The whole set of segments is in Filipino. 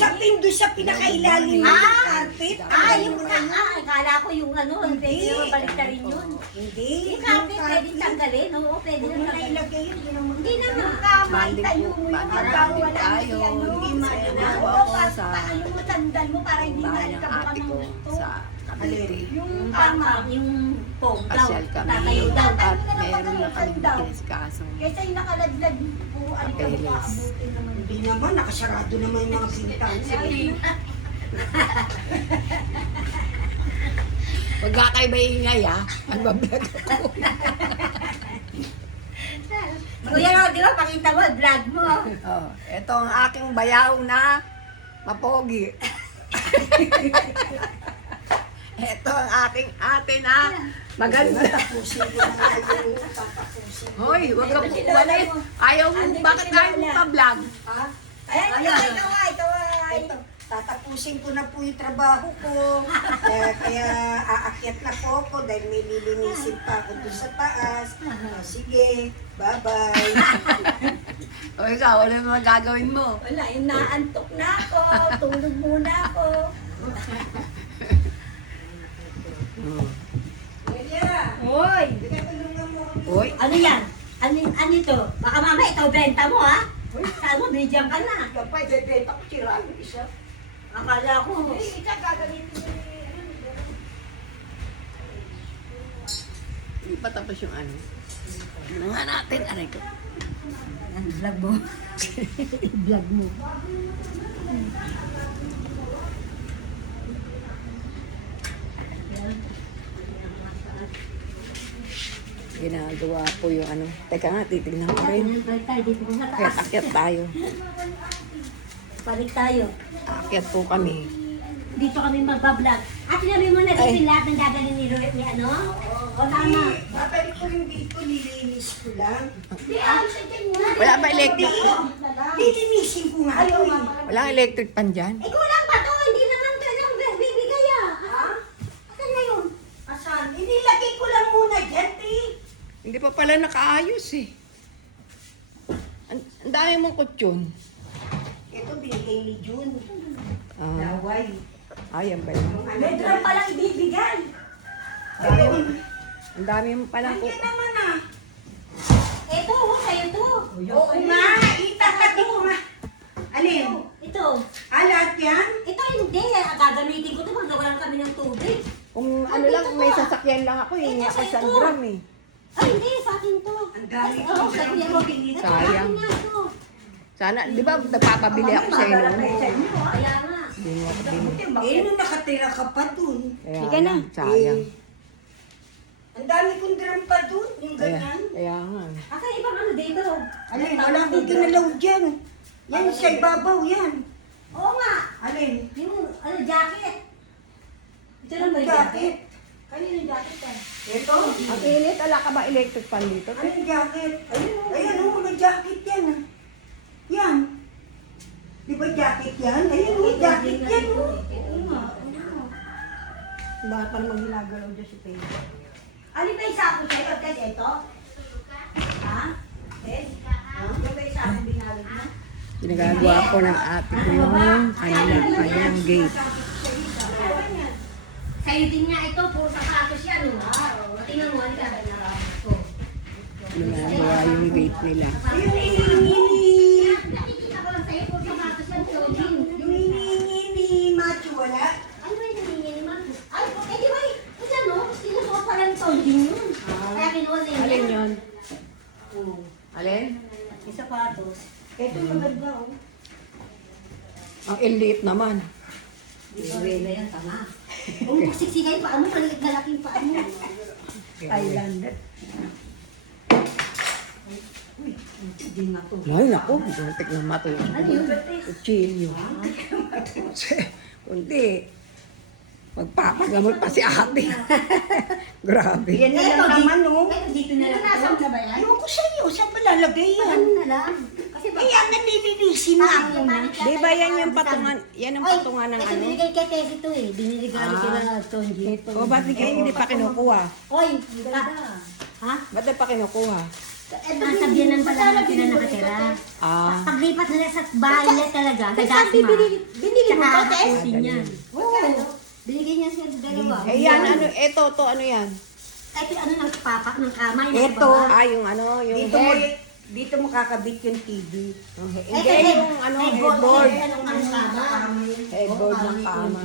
usapin doon sa pinakailalim ng carpet. Akala ko yung ano, pwede naman balik na rin yun. Hindi. Yung carpet, pwedeng tanggalin. Oo, pwede Huwag naman mo na tanggalin. ilagay yun. Hindi naman. Tayo mo yung hanggang wala na si ano. Hindi malina. Oo, ano mo, sandal mo para hindi malikabok ng gusto. Yung tama, yung pong daw, Pasyal kami tatayo daw. at meron na kami kinasikaso. Kaysa yung nakaladlad, puro alikabok, abutin naman. Hindi naman, nakasarado naman yung mga bintana. Huwag ka kayo maingay ha. Magbablog ako. Kuya Rod, di ba, pakita mo, vlog mo. Oh, ito ang aking bayaw na mapogi. Ito ang aking ate na maganda. Tapusin ko na nga yung tatapusin. Hoy, huwag ka po walay. Ayaw mo, bakit ayaw mo pa-vlog? Ha? Ayan, ito ay. Ito, tatapusin ko na po yung trabaho ko. Kaya aakyat na po ako dahil may lilinisin pa ako doon sa taas. Sige, bye-bye. O ikaw, ano naman gagawin mo? Wala, inaantok na ako, tulog muna ako. Hoy! Hoy, Ano yan? Ano ito? Baka mama ito benta mo ha? Saan mo, bigyan ka na. Kapay, bebenta ko sira yung isa. Akala ko. hindi pa tapos yung ano. Ano nga natin, aray ko. Vlog mo. Vlog mo. Ginagawa po yung ano. Teka nga, titignan ko rin. Balik tayo dito sa Kaya taas. akyat tayo. Balik tayo. Akyat po kami. Dito kami magbablog. At sinabi mo na rin lahat ng dadalhin ni Roy ni ano? O tama. Babalik ko rin dito, nilinis ko lang. Di ayos sa dyan nga. Wala ba electric? Lilinisin ko nga ito eh. Walang electric pan dyan? Eh kulang ba to? Hindi naman kanyang bibigay ah. Ha? Asan na yun? Asan? Inilagay ko lang muna dyan, eh. Hindi pa pala nakaayos eh. Ang dami mong kutsyon. Ito binigay ni June. Ah, Laway. ayan ba yun? May drum palang ibibigay. Ayun. Ang dami mo palang Nandiyan naman ah. Ito, sa'yo to. Oo nga, itatati ko nga. Alin? Ito. Alat yan? Ito hindi. Gagamitin ko to pag nawalan kami ng tubig. Kung ano lang, may sasakyan lang ako, hindi ako sa drum eh. Ay, hindi. Sa akin to. Ang dami ko Oo, drum. sa kuya mo. Ito, Sayang. akin nga to. Sana, di ba nagpapabili ako sa inyo? Kaya nga. Hindi mo ako binili. Eh, nung nakatira ka pa dun. Kaya Sige na. lang, sayang. Ang dami kong drum pa dun, yung Kaya, ganyan. kaya nga. Asa ibang ano dito? Alin, wala akong ginalaw dyan. Yan sa ibabaw yan. Oo nga. Alin? Yung ano, jacket. Ito lang ba yung jacket? Kanino yung jacket ka? Ito? Ang init, ala ka ba electric pan dito? Anong jacket? Ayan o, may jacket yan ah. Yan. Di ba jacket yan? Ayan o, jacket yan o. Oo nga. Bakit pa naman ginagalaw dyan si Pedro? Ano ba yung sako sa'yo? Tes, ito? Ha? Tes? Ano ba yung sako binalog mo? Ginagawa ko ng ate ko yung kanyang gate. Sa'yo din nga ito, puro sapatos yan. Tingnan mo, halika. Ginagawa yung gate nila. Yung hinihingi Nakikita ko lang sa'yo, puro sapatos yan. Sojin. yung hinihingi ni Macho, wala? Ano ba yung naningi ni Ma'am? Ay, eh di ba, kasi ano, sinusuot pala ng Sojin yun. Kaya kinuha na yun. Alin yun? Alin? Yung sapatos. Ito maganda o. Ang elite naman. Buwela yan, tama. Kung magsiksikan pa ano, maliit na laking pa ano. Thailander. Uy, hindi na to. Ay, naku, buntik na mato. Ano yun? Kutsilyo. Kundi, magpapagamot pa si ate. Grabe. Yan na lang naman o. Ito dito na lang. Nasaan na ba yan? Ayaw ko sa'yo, saan ba lalagay yan? Ano na lang? Kasi ba? Eh, yan na nililisin na ako. Di ba yan yung patungan, yan ang patungan ng Ito ano? binigay kay Tess ito eh. Binigay kila Tonji. O, ba't di kayo hindi pa kinukuha? Oy, ha? Ba't di pa kinukuha? Nasa biyanan pa lang sila nakatira. Ah, Paglipat nila sa bahay nila talaga, sa Sabi, Dasma. binili mo to, Tess? Din yan. Oo. Binigay niya siya sa dalawa. Eh yan, ano, eto, to, ano yan? Ito ano ng papak ng kamay. Ito. Ah, yung ano, yung Dito mo, head. dito mo kakabit yung TV. Hindi, yung ano, headboard. Headboard. Headboard ng kama.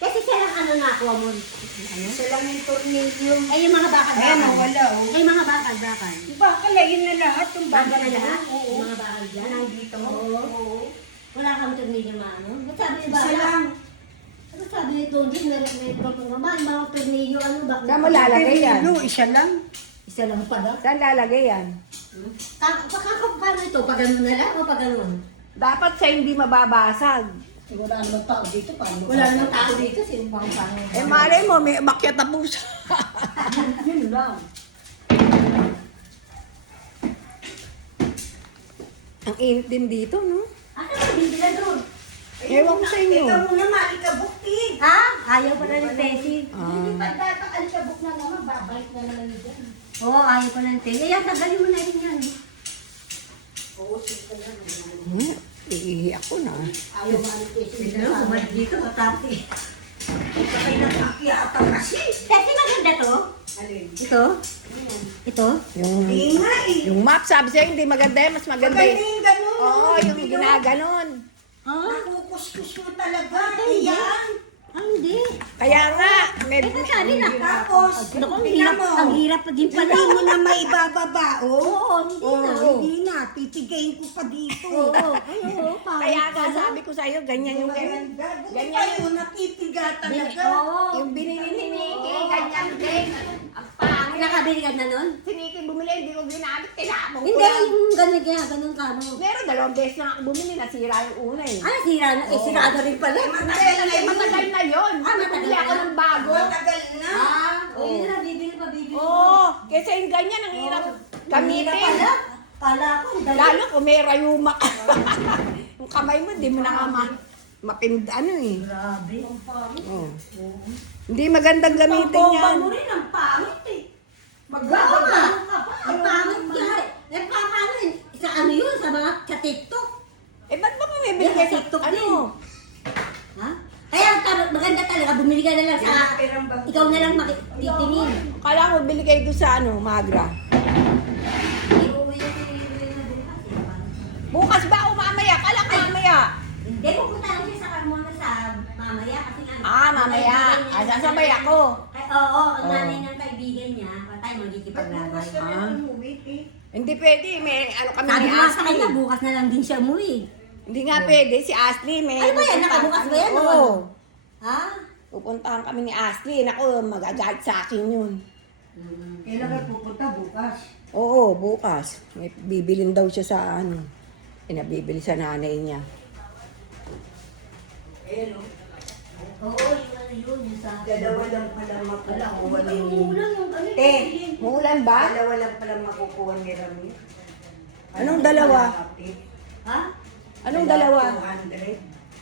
Kasi siya lang ano nakuha mo. Isa lang yung tornilyo. Ay, yung mga bakal-bakal. Ayan, wala, oh. Ay, mga bakal-bakal. Bakal, ayun na lahat. Yung Bakal bakal na lahat? Oo. Yung mga bakal dyan. Nandito. Oo. Wala kang tornilyo maano. Ba't sabi ni Isa Bala? lang. Ano sabi ni Tony? May propong naman. Mga tornilyo, ano ba? Saan mo lalagay yan? Tornilyo, isa lang. Isa lang pala. Saan lalagay yan? Paano ito? Pag ganun na lang o pag ganun? Dapat sa hindi mababasag. Wala namang tao dito. Wala namang tao dito. Sino bang paano? Eh, malay mo, may umakyat na pusa. Yun lang. Ang init din dito, no? Ano ba? Hindi na doon. Ewan ko sa inyo. Ikaw muna, malikabukti. Ha? Ayaw pa na ni Tessie. Hindi pa dapat alikabuk na naman, babalik na naman dyan. Oo, ayaw pa na ni Tessie. Ayan, tagalin mo na rin yan. Oo, sige na naman. Iihi ako na. Ayaw nga ni Tessie. Pero bumalik dito, matati. Patay na kakyata kasi. Tessie, maganda to? Alin? Ito? Ito? Hindi nga eh. Yung map, sabi sa'yo, hindi maganda yan. Mas maganda Maganda yun. yung ganun. Oo, yung ginaganon. Ha? Nakukuskus mo talaga. Iyan. Ah, hindi. Kaya nga, may... Ito sabi na. Tapos, Naku, ang tingnan hirap, mo. ang hirap pa din pala. Hindi mo na maibababa, oh. Oo, hindi na. Hindi na. Titigayin ko pa dito. Oo, ay, oo, pangit Kaya nga pala. sabi ko sa'yo, ganyan yung... Maganda. Buti Ganyan kayo, natitiga talaga. Oo. Yung binili ni Nikki, ganyan din. Ang pangit. Nakabili ka na nun? Si Nikki bumili, hindi ko ginamit, tinapon ko Hindi, lang. yung ganun kaya, ganun ka mo. Meron, 2 beses na ako bumili, nasira yung una eh. Ah, sira na. Eh, sira na rin pala. Matagal na yun. Ah, matagal Bumili ako na. ng bago. Matagal na. Ah, o yun na, bibili pa, bibili pa. Oo, kasi yung ganyan, ang hirap Kanina gamitin. pala. Kala ko, ang dali. Lalo kung may rayuma ka. Yung kamay mo, di mo na nga ano eh. Grabe. Oh. Hindi magandang gamitin yan. mo rin, ang pangit eh. Magbago Oo ka. nga. Ang pangit yan. Eh, paano yun? Sa ano yun? Sa TikTok? Eh, ba't ba bumibili Yan, ka sa TikTok ano? din. Ha? Kaya maganda talaga, bumili ka na lang sa... Ikaw na lang titingin. Kala ko bili kayo doon sa ano, Magra. Iuwi na bukas eh. Bukas ba o mamaya? Kala ko mamaya. Hindi, pupunta lang siya sa Carmona sa mamaya kasi nga... Ah, mamaya. Ah, sasabay ako. Ay, oo, ang Oo. nanay ng kaibigan niya, patay magkikipaglabay. Hindi pwede, may ano kami Sabi ni ko nga sa Ashley. kanya, bukas na lang din siya umuwi. Hindi nga pwede, si Ashley may... Ano ba yan? Nakabukas ba yan? Oo. Ha? Pupuntahan kami ni Ashley. Naku, magagalit sa akin yun. Kailan ka pupunta bukas? Oo, bukas. May bibilin daw siya sa ano. Pinabibili sa nanay niya. Ayun, oh. Oo, yung ano yun, yung sa... Dalawa lang pala makukuha ni... Yung ulang, yung ano Te, Muulan ba? dalawa lang pala makukuha ni Rami. Anong dalawa? Ha? Anong dalawa? 200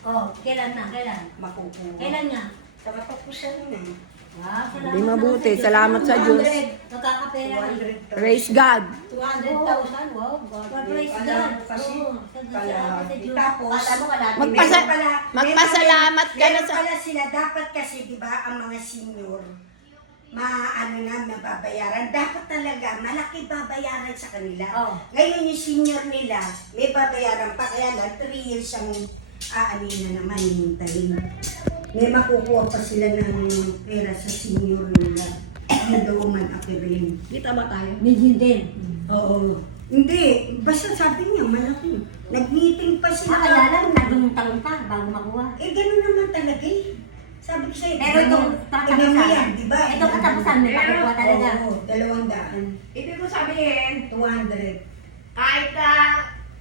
Oh, kailan na? Kailan? makukuha. Kailan nga? Sa katapusan na. Ah, salamat Hindi mabuti. na. Salamat sa Diyos. Magkakapera rin. 200,000. Praise God. 200,000, wow. God praise God. Kasi, Oo, salamat sa Diyos. tapos, Alam mo, kalahati. Magpasa- meron pala- magpasalamat ka na meron sa- pala sila, dapat kasi, di ba, ang mga senior, maano na, mababayaran. Dapat talaga, malaki babayaran sa kanila. Oh. Ngayon yung senior nila, may babayaran pa, kaya lang 3 years ang aanin na naman, hintayin. May makukuha pa sila ng pera sa senior nila. Yung dawaman apirin. Kita ba tayo? Million din. Oo. Hindi, basta sabi niya, malaki. Nag-meeting pa sila. Kaya lang, naging taon pa bago makuha. Eh, gano'n naman talaga eh. Sabi ko sa'yo, Pero itong tingnan mo yan, di ba? Ito katapusan, may pakukuha talaga. Oo, 200. Ibig ko sabihin, 200. kahit na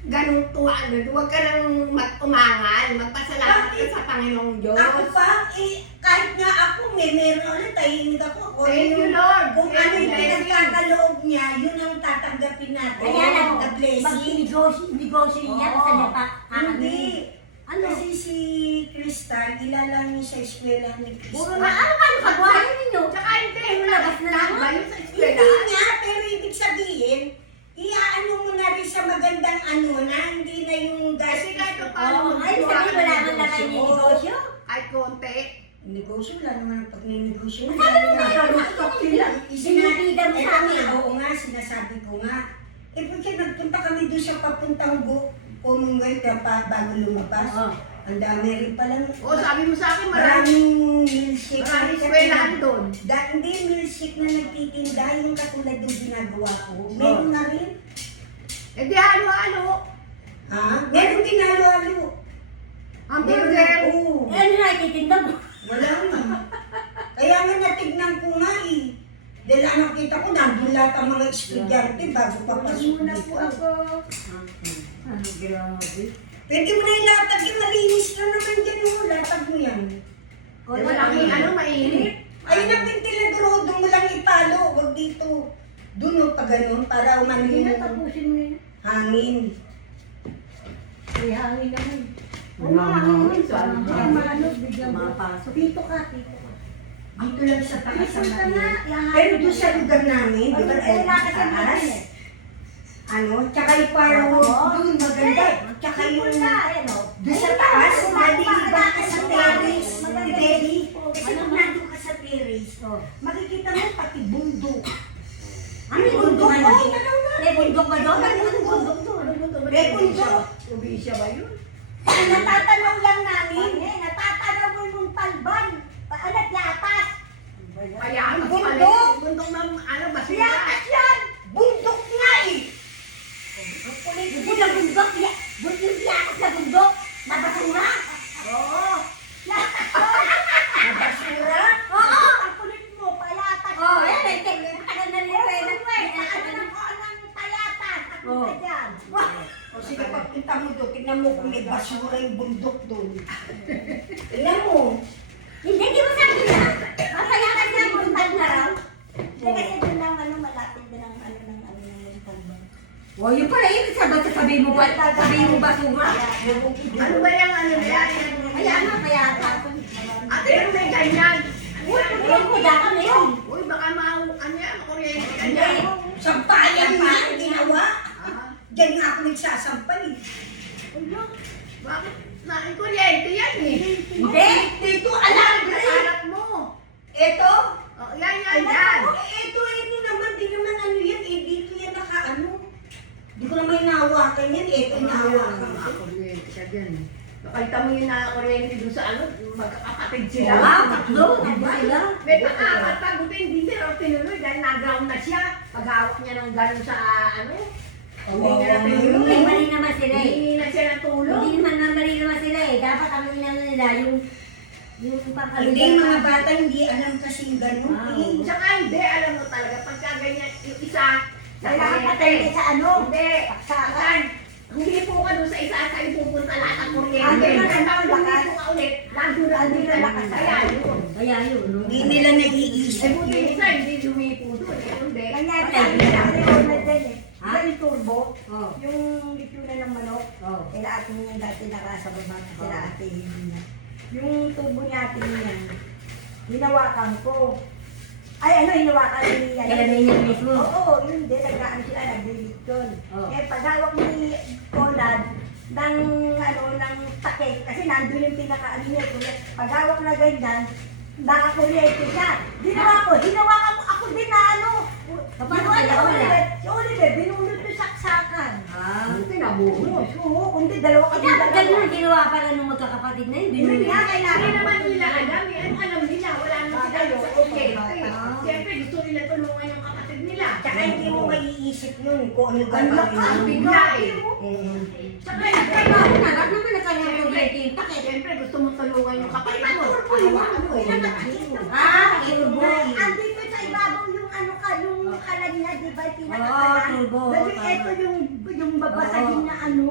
ganung 200, huwag ka nang umangal. Magpasalamat ka sa Panginoong Diyos. Ako pa, eh, kahit nga ako, meron ulit, tahimik ako. Kung Thank you, yung- Lord. Kung Thank ano you, yung thank you. pinagkakaloob niya, yun ang tatanggapin natin. Kaya lang, The blessing. negosyo niya, kasi niya pa Hindi. Ano? Kasi si Crystal, ilalang niya sa eskwela ni Puro Crystal. na, ano ka, kabuhayan ninyo? Tsaka hindi, Labas na lang. ba yun sa Hindi eskwela? nga, pero ibig sabihin, iaano mo na rin sa magandang ano na, hindi na yung Kasi kahit pa paano, Oo, ay, sabi wala man lang tayo ninegosyo. Ay, konti. Negosyo, wala naman ang pag-ninegosyo. Nakalutok sila. Sinabida mo sa amin. Oo nga, sinasabi ko nga. Eh, porque nagpunta kami doon sa papuntang Commonwealth bago lumabas. Oo. Ang dami rin pala. O, sabi mo sa akin, maraming Maraming milkshake. eskwelahan doon. Hindi milkshake na nagtitinda, yung katulad yung ginagawa ko. Meron na rin. Eh di halo-halo. Ha? Meron din halo-halo. Hamburger. Oo. Eh, ano na ititinda mo? Wala nga. Kaya nga natignan ko nga eh. Dahil nakita ko, nandun lahat ang mga estudyante bago papasok dito. Ano, grabe. Pwede mo na ilatag yung malinis lang naman dyan mo. Latag mo yan. Malaking mainit. Ayun ang ventilador, oh, doon mo lang ipalo. Huwag dito. Doon o, pag ganun, para umano Hindi na, yung tapusin mo yun. hangin. May hangin naman. Ano, biglang mapasok. Dito ka. Dito lang sa taas ang Dito ka na. hangin. Pero doon sa lugar namin, di ba, Ay, sa taas, tsaka yung parang doon maganda. Tsaka yung doon sa taas, nalilibang ka sa terrace. Teddy, kasi kung nandun ka sa terrace, makikita mo pati bundok. Ano yung bundok? Oo, talaw na. May bundok ba doon? May bundok doon. May bundok. Probinsya ba yun? Natatanong lang namin. Natatanong mo yung talban. Alat yatas. Kaya ang Bundok. Bundok ng basura. Yatas yan. Bundok nga eh. Hindi na bundok. Yung yatas na bundok. Nabasura. Oo. Yatas yun. Basura. Oo. Ang kulit mo, payatas. Oo, yan. Tagal na nila. Tagal ko ng payatas. Ako ba dyan? O sige, pagpunta mo doon, tignan mo kung may basura yung bundok doon. Tignan mo. Hindi, di mo sabi na. Papayatas na muntag na raw. Hindi kasi doon lang malapit din ang ng muntag ba. Oh, yun pala yun. Sabi mo basura. Ano ba yung na yan? Kaya nga, payatas. Ate, may ganyan. Alam ko, daka na yun. Uy, baka kuryente ka Hindi. dyan. Sampayan nga ang ginawa. Ah, Diyan nga ako nagsasampay. bakit? Kuryente yan eh. Hindi, dito alam Alat mo. Ito? Oh, yan. Ito naman, di naman ano yan, dito yan nakaano. Di ko naman hinahawakan yan, ito hinahawakan ko. Kuryente ka dyan. Nakalita mo yung nakakuryente doon sa magkakapatid sila. Wow, tatlo. Tatlo sila. May pang-apat pa, buti hindi niya raw tinuloy dahil nag-ground na siya. Paghawak niya ng gano'n sa hindi niya na tinuloy. Hindi mali naman sila eh. Hindi na siya natulog. Hindi naman mali naman sila eh. Dapat ang inano nila yung pangkalugan. Hindi, mga bata hindi alam kasi yung ganun. eh. Tsaka hindi, alam mo talaga, pagka ganyan, yung isa, sa Kailangan kuryente. patay sa ano? Hindi, Saksakan. hindi po ka doon sa isa sa ipupunta lahat ng kuryente. Ano na, At ano, pag lakas? hindi po ka ulit, nandun na lakas. Kaya yun. Kaya yun. no? Hindi nila nag-iisip Eh buti yun. isa, hindi lumipo doon. Eh, hindi. Kanya Ay, sabi hindi niya, na. ano din eh. Ha? Yung turbo, Oh. yung lipunan ng manok, Oh. kila ate niya dati nakasa baba, kila ate hindi niya. Yung turbo niya ate niya, hinawakan ko. Ay, hinawakan ni Kaya niya mismo. Oo, yun din, nagaan sila, nag-delete yun. Oh. Eh, paghawak ni Conrad, ng takip, kasi nandun yung pinaka-ano niya, paghawak na ganyan, nakakuryente siya. Hinawakan ko, ako din na ano. Paano Ginawa kaya ni wala? Oliver, si Oliver, binunod yung saksakan. Ah. Buti nabuhos. Oo, kundi dalawa Eh, kami dapat ganun ginawa pala nung magkakapatid na yun. Yun Binuli. nga, kailangan. Hindi naman nila alam eh. Ano alam nila? Wala naman sila alam sa kuryente. Ah. Siyempre gusto nila tulungan yung kapatid nila. Tsaka hindi mo maiisip yun kung ano Ang gagawin lakas, mo. bigla eh. Mm. Tsaka Nagtrabaho na. Ba't naman nagkaroon ng kuryente yung takip? siyempre gusto mo tulungan yung kapatid mo. Ah, turbo. Andito sa ibabaw yung ano ka, yung kalan niya, di ba? Oo, Pinakakalan. turbo. Dahil ito yung babasagin na ano.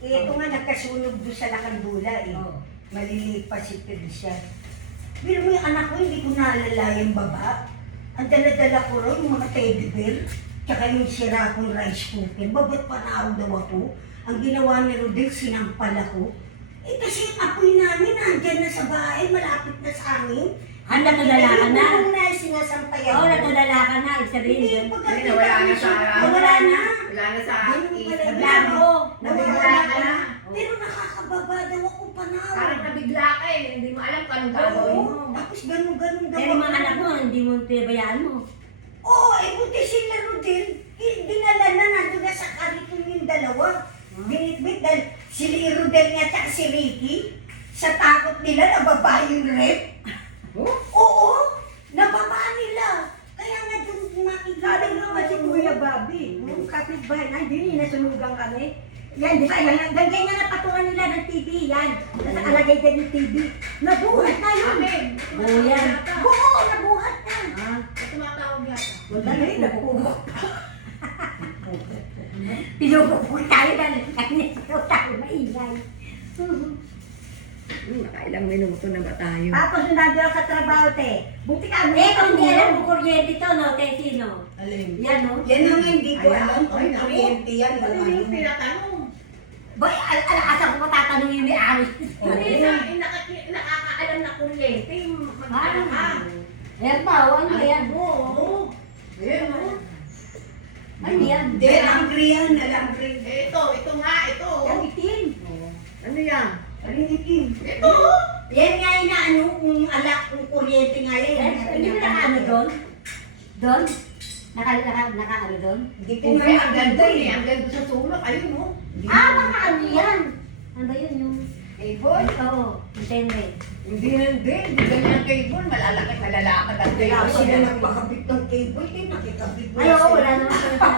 Ito nga nagkasunog doon sa Lakandula eh. Oh. Maliliit pa si Felicia. Pero mo yung anak ko, hindi ko naalala yung baba. Ang dala-dala ko rin, yung mga teddy bear, tsaka yung sira kong rice cooker. Babat pa daw ako. Ang ginawa ni Rodel, sinampal ako. Eh kasi yung apoy namin, nandyan na sa bahay, malapit na sa amin. Ah, natulala ka na? Yung na sinasampayan. Oo, natulala ka na. Ibig sabihin Hindi, yun. pagkakita Wala na ko sa... wala na. Wala na sa... Ganun pala yun. Nabigla mo. Nabigla ka na. Pero nakakababa daw ako panaw. Parang bigla ka eh. Hindi mo alam kung anong gagawin mo. Oo, tapos ganun-ganun daw. Pero mga anak mo, hindi mo tinabayaan mo. Oo, buti sila Rodel. Dinala na, nandun na sa kariton yung dalawa. Binitbit dahil si Rodel nga at si Ricky, sa takot nila, nababa yung rep. Oo, nababa nila. Kaya nga doon makikita Sabi naman si Kuya Bobby, yung kapitbahay na, hindi nasunugan kami. Yan, di ba? Yan, ganyan na napatungan nila ng TV, yan. Nasa alagay din yung TV. Nabuhat na yun. Amen. Oo, yan. Oo, nabuhat na. Tumatawag yata. Wala na yun, napugo. Pinupupul tayo dahil ikaw tayo maingay. Nakailang minuto na ba tayo? Tapos nung nandun ako sa trabaho, te. Buti ka, kung hindi alam kung kuryente to, no, te, sino? Alin? Yan, no? Yan ang hindi ko Ayan. alam kung Ay, naku. kuryente yan. Ano o yung ano. tinatanong? Boy, asa ko matatanong yung may-ari. Hindi na, nakakaalam na kuryente. Mag-ano ka. Ayan pa, ano yan? Oo. Ayan o. Ano yan? Hindi, alambre yan, alambre. Ito nga, ito. Yan itim. Ano yan? Alinikin. Ito. Yan nga yung ano, kung alak, kung kuryente nga yan. Hindi mo naka-ano doon? Doon? Naka-ano doon? Hindi ko Hindi, nga ang ganda makita eh. eh. Ang ganda sa sulok. Ayun o. Baka ano yan? Ano ba yun yung... Cable? Oo, intende. Hindi na din. Hindi ganyan ang cable. Malalakad ang Kaya cable. sila nagpakabit ng cable, eh, nakikabit mo. Ay, oo, wala naman sila sa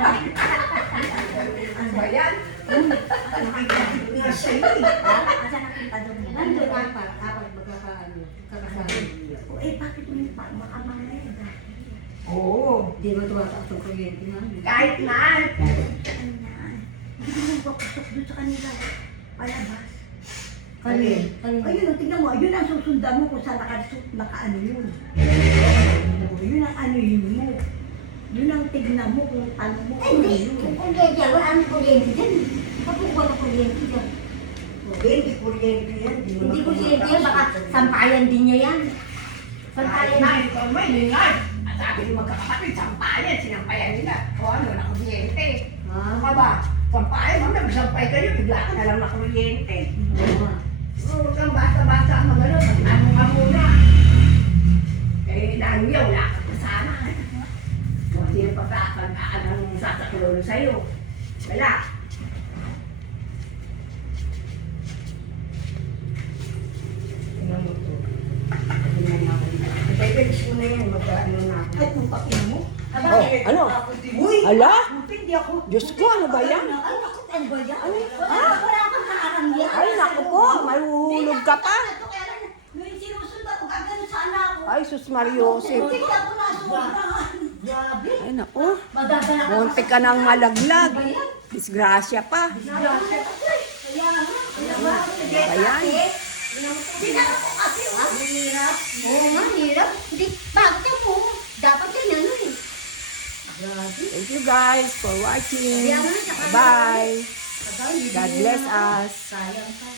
Ano ba yan? Nakikabit nga siya eh. Ha? Asa napunta doon? Nandun ka pa. Kapag magkakaano, kakasama. Eh, bakit mo yung baka mamaya? Oo. Hindi mo tumataas ang kuryente man. Kahit na. Hindi mo papasok doon sa kanila. Palabas. Alin? Ayun, tingnan mo. Ayun ang susundan mo kung saan naka-ano yun. Oo, yun ang ano yun mo. Yun ang tignan mo kung ano mo. Hindi. Kung kuryente, wala ang kuryente dyan. Kapag wala kuryente dyan. Hindi kuryente yan. Hindi kuryente yan. Baka sampayan din niya yan. Kahit Sampayan na. din. Ito may lingad. At sabi ng magkakapatid, sampayan. Sinampayan nila. O ano, na kuryente. Ano ka ba? Sampayan mo, nagsampay kayo. Bigla ka na lang na kuryente. Huwag kang basta-basta ang mga gano'n. Ano ka muna? Eh, dahil niya, wala ka pa sana. Kung sino pa kakagkaan ang sasaklolo sa'yo. Wala. Tingnan mo to. Tingnan mo ako. Ipipix ko na yan, mag-ano na ako. Ay, kung pakin mo. Oh, ano? Uy! Ala? Hindi ako. Diyos ko, ano ba yan? Ay, naku, ano ba yan? Wala kang kaarang yan. Ay, naku po, mahuhulog ka pa. Nung sinusundan ko, gagano sana ako. Ay, sus Mariosep. Hindi ako nasusundan. Grabe. Ay, naku. Magagana ka. Muntik ka nang malaglag. Disgrasya pa. Kaya nga. Kaya nga. Ayan. Dinala ko kasi. Ang hirap. Oo nga, hirap. Hindi, bakit mo? Dapat yan ano eh. Grabe. Thank you guys for watching. Kaya nga, saka- Bye. Sabay, God bless us. sayang pa.